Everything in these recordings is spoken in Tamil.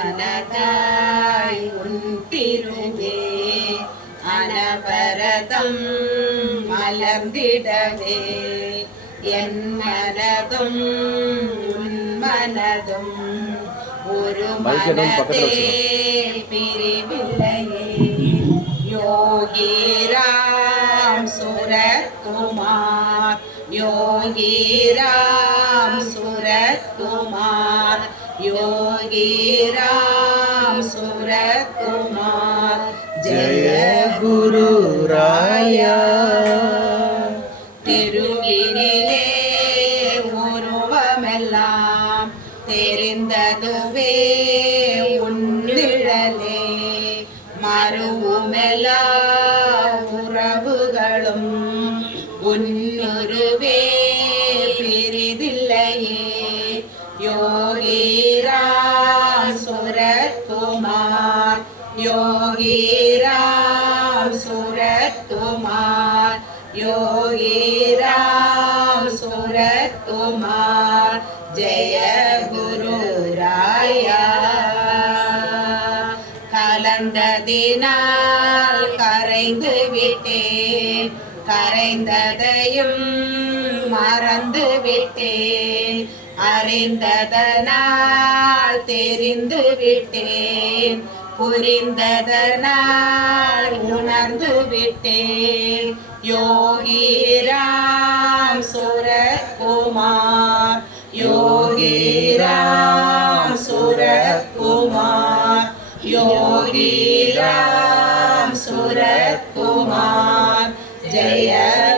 மனதாய் உன் திருவே அனவரதம் மலர்ந்திடவே. என் மனதும் உன் மனதும் ஒரு மனதே பிரிவில்லையே. யோகி ராம் சுரத்குமார் யோகி ராம் சுரத்குமார் யோகி ராம் சுரத்குமார் ஜெய குரு ராயா தெருவினிலே உருவமெல்லாம் राम ராம் சுரத்குமார் जय गुरु ராயா கலந்ததினால் கரைந்து விட்டேன் கரைந்ததையும் மறந்து விட்டேன். அறிந்ததனால் தெரிந்து விட்டேன் புரிந்ததனால் உணர்ந்து விட்டேன். யோகி ராம் சுரகுமார் யோகி ராம் சுரகுமார் யோகி ராம் சுரகுமார் ஜெய குரு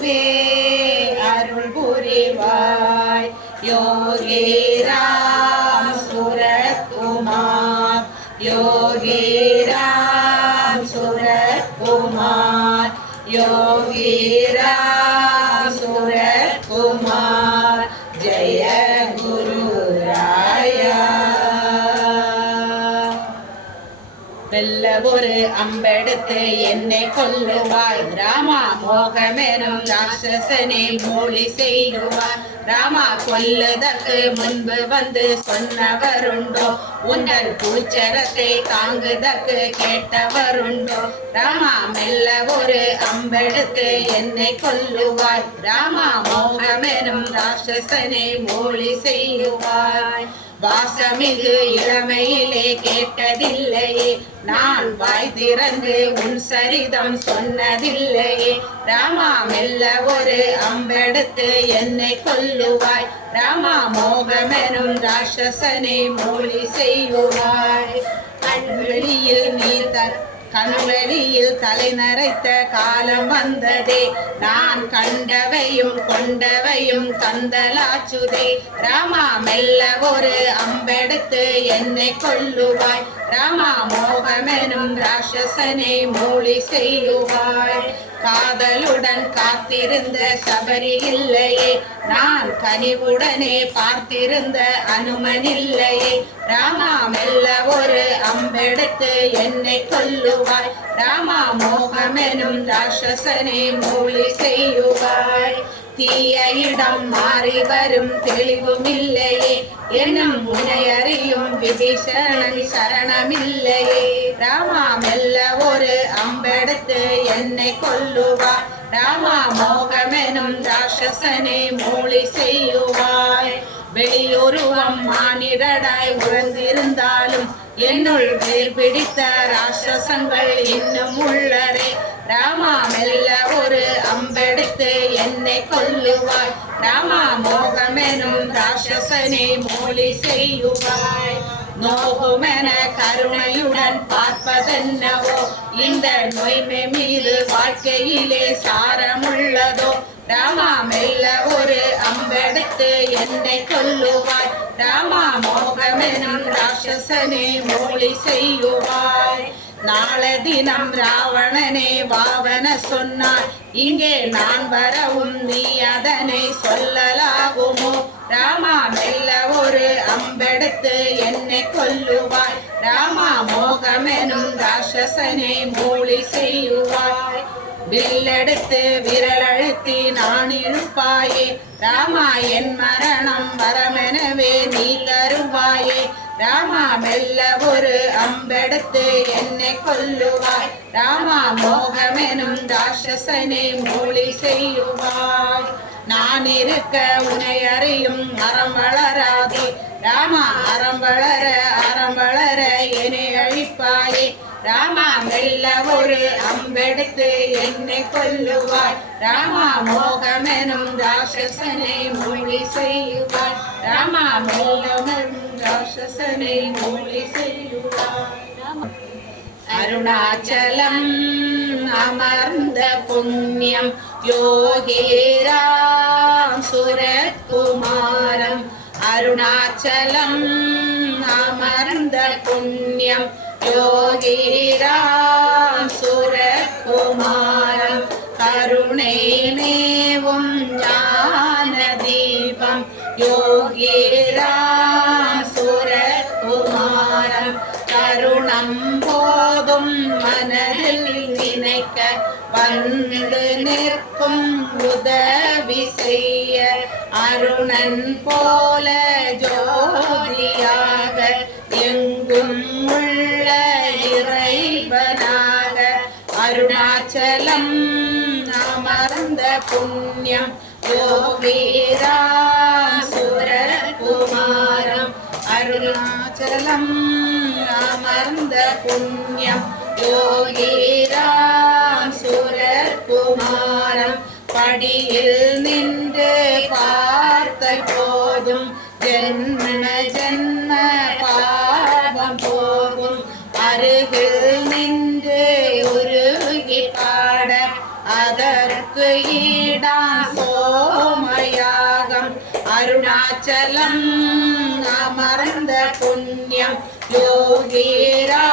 மறையுருவே அருள் புரிவாய் யோகேரா அம்பெடுத்து என்னை கொல்லுவாய் ராமா மோகமெனும் ராட்சசனை மூலி செய்யுவாய் ராமா கொல்லுதற்கு முன்பு வந்து சொன்னவருண்டோ உங்கள் பூச்சரத்தை தாங்குதற்கு கேட்டவருண்டோ ராமா மெல்ல ஒரு அம்பெடுத்து என்னை கொல்லுவாய் ராமா மோகமெனும் ராட்சசனை மூலி செய்யுவாய் வாசமிகு இளமையிலே கேட்டதில்லையே. நான் வாய் திறந்து உன் சரிதம் சொன்னதில்லையே. ராமா மெல்ல ஒரு அம்பெடுத்து என்னை கொல்லுவாய். ராமா மோகமெனும் ராட்சசனை மொழி செய்யுவாய். த கண்வெளியில் தலை நரைத்த காலம் வந்ததே. நான் கண்டவையும் கொண்டவையும் தந்தலாச்சுதே. ராமா மெல்ல ஒரு அம்பெடுத்து என்னை கொள்ளுவாய் ராமா மோகமெனும் ராட்சசனை மூலி செய்யுவாய். காதலுடன் காத்திருந்த சபரி இல்லையே. நான் கனிவுடனே பார்த்திருந்த அனுமன் இல்லையே. ராமா மெல்ல ஒரு அம்பெடுத்து என்னை கொல்லுவாய். ராமா மோகமெனும் ராட்சசனை மூலி செய்யுவாய் தீய இடம் மாறி வரும் தெளிவும் இல்லையே எனும் முனையறியும் விபீஷணன் சரணமில்லையே ராமா மெல்ல ஒரு அம்பெடுத்து என்னை கொல்லுவா। ராமா மோகமெனும் ராட்சசனை மூலி செய்யுவாய்। வெளியுருவம் மானிடராய் உறந்திருந்தாலும் என்னுள் வேர் பிடித்த ராட்சசங்கள் இன்னும் உள்ளரே. ராமா மெல்ல ஒரு அம்பெடுத்து என்னை கொல்லுவாய். ராமா மோகமெனும் ராட்சசனை மோலி செய்யுவாய். நோகுமென கருணையுடன் பார்ப்பதென்னவோ? இந்த நோய்மை மீது வாழ்க்கையிலே சாரமுள்ளதோ? ராமா மெல்ல ஒரு அம்பெடுத்து என்னை கொல்லுவாய் ராமா மோகமெனும் ராட்சசனே மோலி செய்யுவாய் நாளை தினம் ராவணனே வாவன சொன்னார். இங்கே நான் வரவும் நீ அதனை சொல்லலாகுமோ? ராமா மெல்ல ஒரு அம்பெடுத்து என்னை கொல்லுவாய் ராமா மோகமெனும் ராட்சசனை மூளி செய்யுவாய் வில்லெடுத்து விரலழுத்தி நான் இழுப்பாயே ராமா என் மரணம் வரமெனவே நீ தருவாயே. ராமா மெல்ல ஒரு அம்பெடுத்து என்னை கொல்லுவாய். ராமா மோகமெனும் ராட்சசனை மூலி செய்யுவாய். நான் இருக்க உனை அறியும் அறம் வளராதே. ராமா அறம் வளர அறம் வளர என்னை அழிப்பாயே. ராமா மெல்ல ஒரு அம்பெடுத்து என்னை கொல்லுவாய் ராமா மோகமெனும் ராட்சசனை மொழி செய்வாய் ராமா மெல்லமெனும் ராட்சசனை மொழி செய்வாய் அருணாச்சலம் அமர்ந்த புண்ணியம் யோகேராம் சுரத்குமாரம். அருணாச்சலம் அமர்ந்த புண்ணியம் யோகீராம் சுரகுமாரம் கருணை மேவும் அருணன் போல ஜோதியாக எங்கும் உள்ள இறைவனாக அருணாச்சலம் அமர்ந்த புண்ணியம் யோகீராம் சுரகுமாரம் அருணாச்சலம் அமர்ந்த புண்ணியம் யோகிராம் சுரகுமாரம் படியில் நின்று பார்த்த போதும். ஜென்ம ஜென்ம பாவம் போகும். அருகில் நின்று உருகி பாட அதற்கு ஈடா சோமயாகம். அருணாச்சலம் அமர்ந்த புண்ணியம் யோகீரா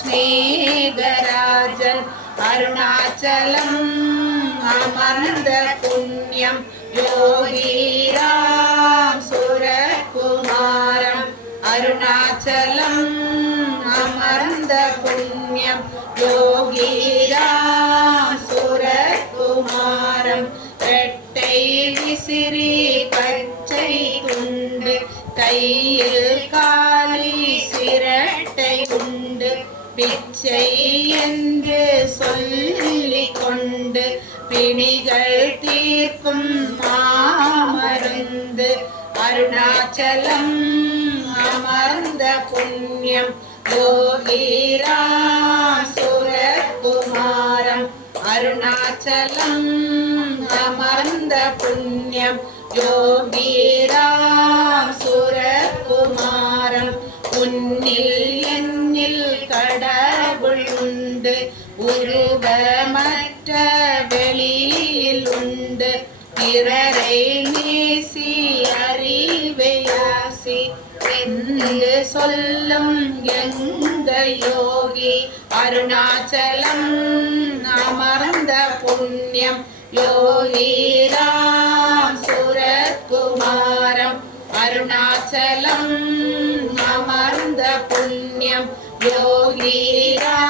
ஸ்நேகராஜன் அருணாச்சலம் அமர்ந்த புண்ணியம் யோகிராம் சுரகுமாரம் அருணாச்சலம் அருணாச்சலம் அமர்ந்த புண்ணியம். யோகீராம் சுரகுமாரம் அருணாச்சலம் அமர்ந்த புண்ணியம். யோகீராம் சுரகுமாரம் உன்னில் என்னில் கடவுள் உண்டு. உருவமற்ற வெளியில் உண்டு பிறரை என்று சொல்லும் எங்க யோகி? அருணாச்சலம் அமர்ந்த புண்ணியம் யோகிராம் சுரகுமாரம் அருணாச்சலம் அமர்ந்த புண்ணியம் யோகிராம்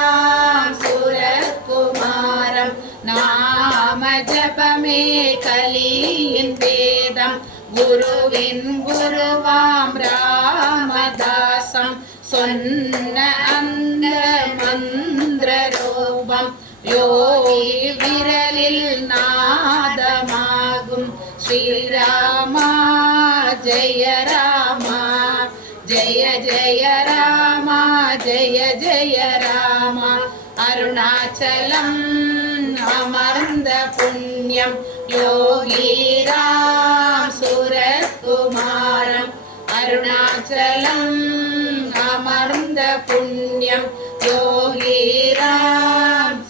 சுரகுமாரம் நாம ஜபமே கலியின் வேதம். குருவின் குருவாம் ராமதாசம். சொன்ன அந்த மந்திர ரூபம் யோகி விரலில் நாதமாகும். ஸ்ரீராமா ஜெய ராமா ஜெய ஜெய ராமா ஜெய ஜெய ராமா. அருணாச்சலம் அமர்ந்த புண்ணியம் யோகிராம் சுரகுமாரம் அருணாச்சலம் அமர்ந்த புண்ணியம். யோகிராம்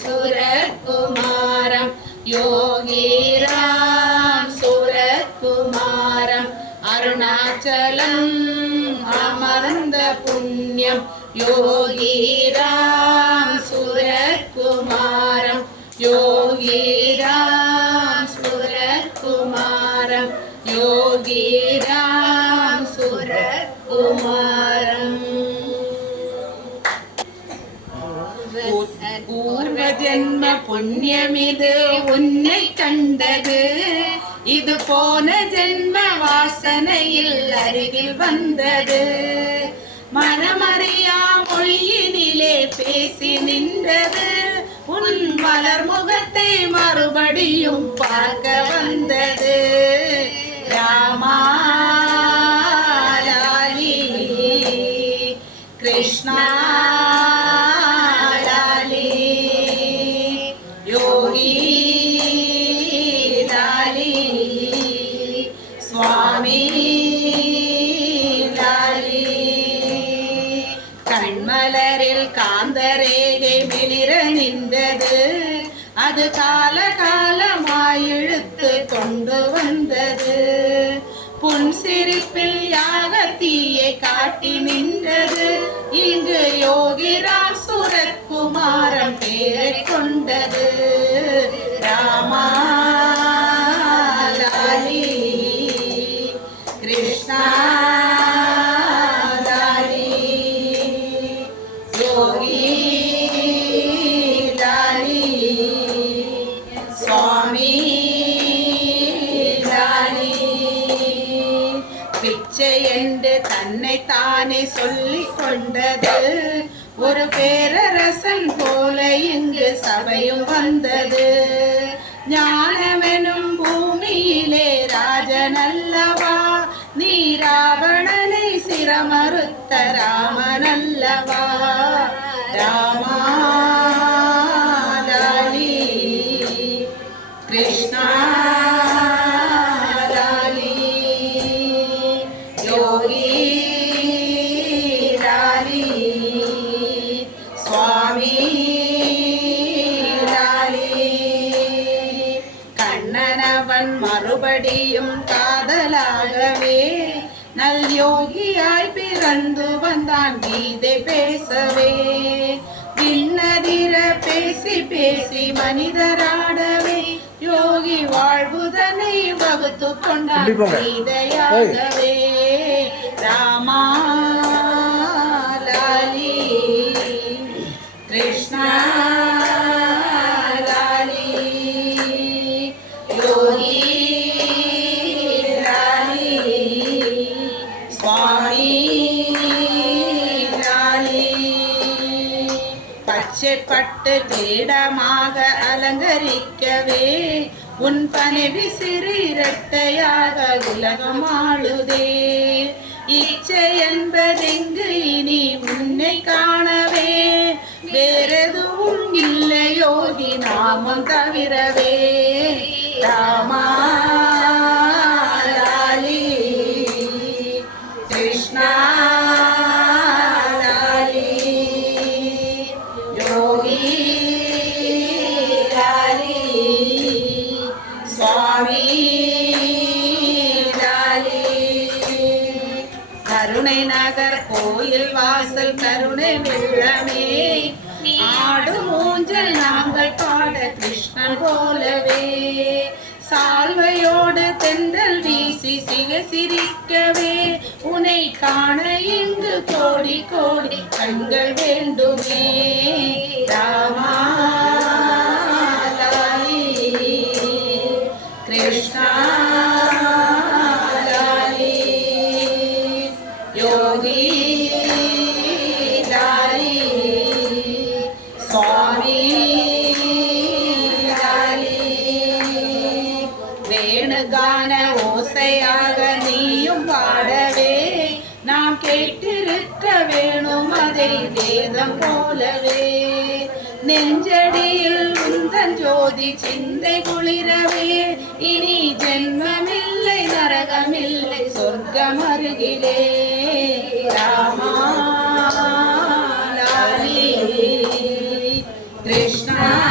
சுரகுமாரம் யோகிராம் சுரகுமாரம் அருணாச்சலம் அமர்ந்த புண்ணியம். யோகிராம் புண்ணியமிது உன்னை கண்டது. இது போன ஜென்ம வாசனையில் அருகில் வந்தது. மனமறியா மொழியினிலே பேசி நின்றது. உன் மலர் முகத்தை மறுபடியும் பார்க்க வந்தது. ராமா மலரில் காந்த ரேகை மிளிர நின்றது. அது கால காலமாய் இழுத்து கொண்டு வந்தது. புன் சிரிப்பில் யாக தீயை காட்டி நின்றது. இங்கு யோகிராம் சுரக்குமாரம் பேரை கொண்டது. ராமா தானே சொல்லி கொண்டது ஒரு பேரரசன் போல இங்கு சபையும் வந்தது. ஞானமெனும் பூமியிலே ராஜனல்லவா. நீ ராவணனை சிரமறுத்த ராமனல்லவா. ராமா பேசவே. விண்ணதிர பேசி பேசி மனிதராடவே. யோகி வாழ்வுதனை வகுத்து கொண்டான் பட்டு கிரீடமாக அலங்கரிக்கவே உன் பணிவி சிறு இரட்டையாக உலகம் ஆளுதே இச்சை என்பதெங்கு இனி உன்னை காணவே. வேறெதுவும் இல்லையோகி நாமம் தவிரவே. ராமா சிரிக்கவே. உனை காண இங்கு கோடி கோடி கண்கள் வேண்டுமே. ராமா. കേട്ടിരുക്ക വേണും അതേ വേദം പോലവേ. നെഞ്ചടിയിൽ ഉന്തൻ ജ്യോതി ചിന്ത കുളിരവേ ഇനി ജന്മമില്ല നരകമില്ല സ്വർഗമരുകിലേ രാമാ. കൃഷ്ണ.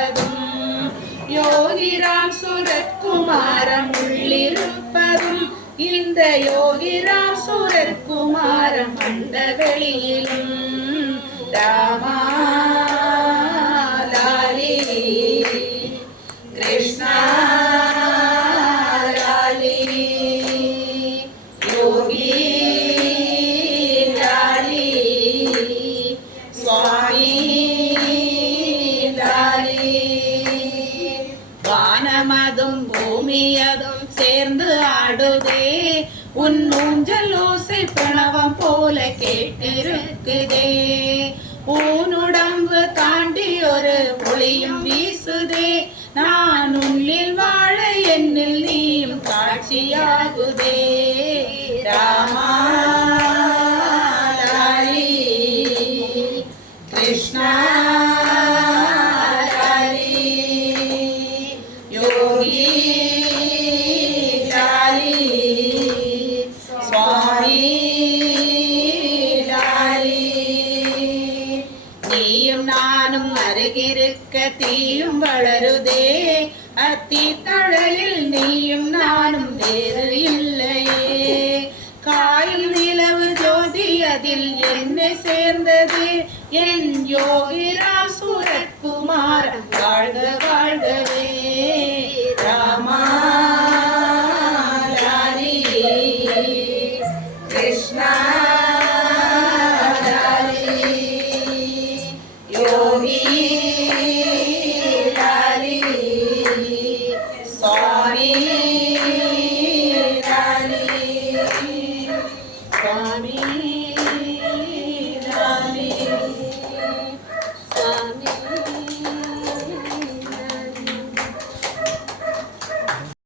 ഉള്ളതും யோகிராம் சுரத்குமாரம் உள்ளிருப்பதும் இந்த யோகிராம் சுரத்குமாரம் அந்த வெளியிலும் ராமா லாலி கிருஷ்ணா லாலி யோகி இருக்குதே. ஊனுடம்பு தாண்டி ஒரு புளியும்